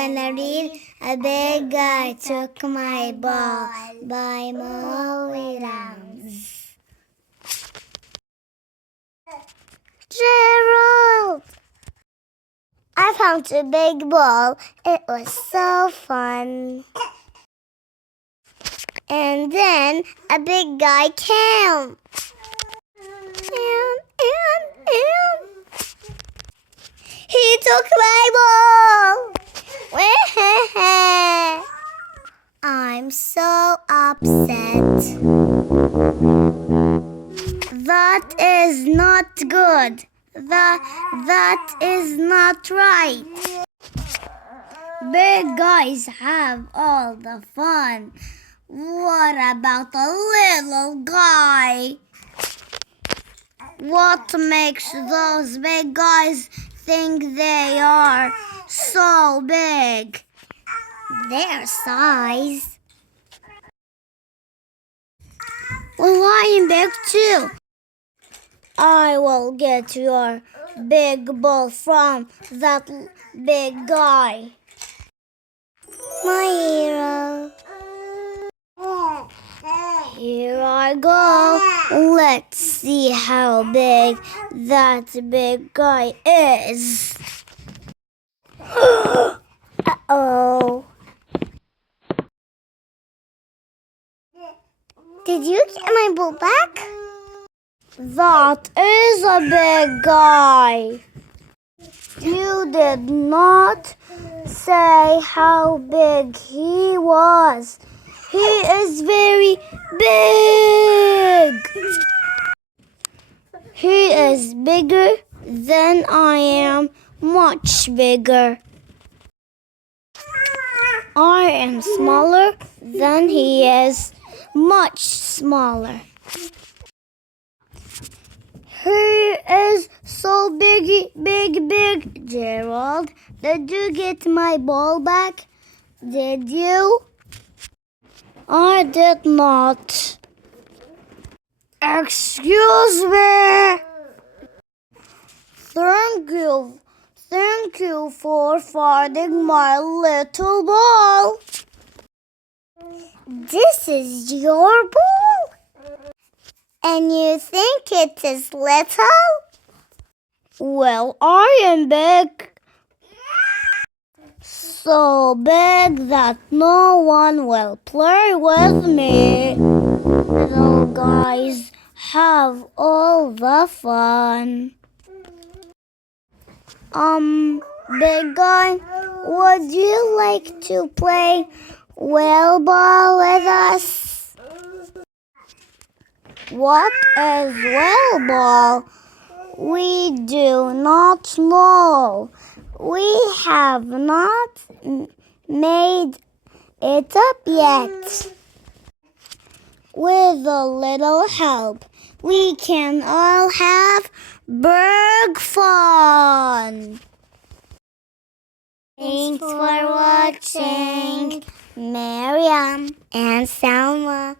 gonna read A Big Guy Took My Ball by Mo Willems. Gerald! I found a big ball. It was so fun. And then a big guy came. And he took my ball. I'm so upset. That is not good. That is not right. Big guys have all the fun. What about a little guy? What makes those big guys think they are so big? Their size. Well, I am big too. I will get your big ball from that big guy. My hero. Here I go. Let's see how big that big guy is. Uh-oh. Did you get my ball back? That is a big guy. You did not say how big he was. He is very big. He is bigger than I am, much bigger. I am smaller than he is, much smaller. He is so big. Gerald, did you get my ball back? Did you? I did not. Excuse me. Thank you for finding my little ball. This is your ball? And you think it is little? Well, I am big. So big that no one will play with me. Little guys have all the fun. Big guy, would you like to play whale ball with us? What is whale ball? We do not know. We have not made it up yet. With a little help, we can all have big fun. Thanks for watching, Miriam and Salma.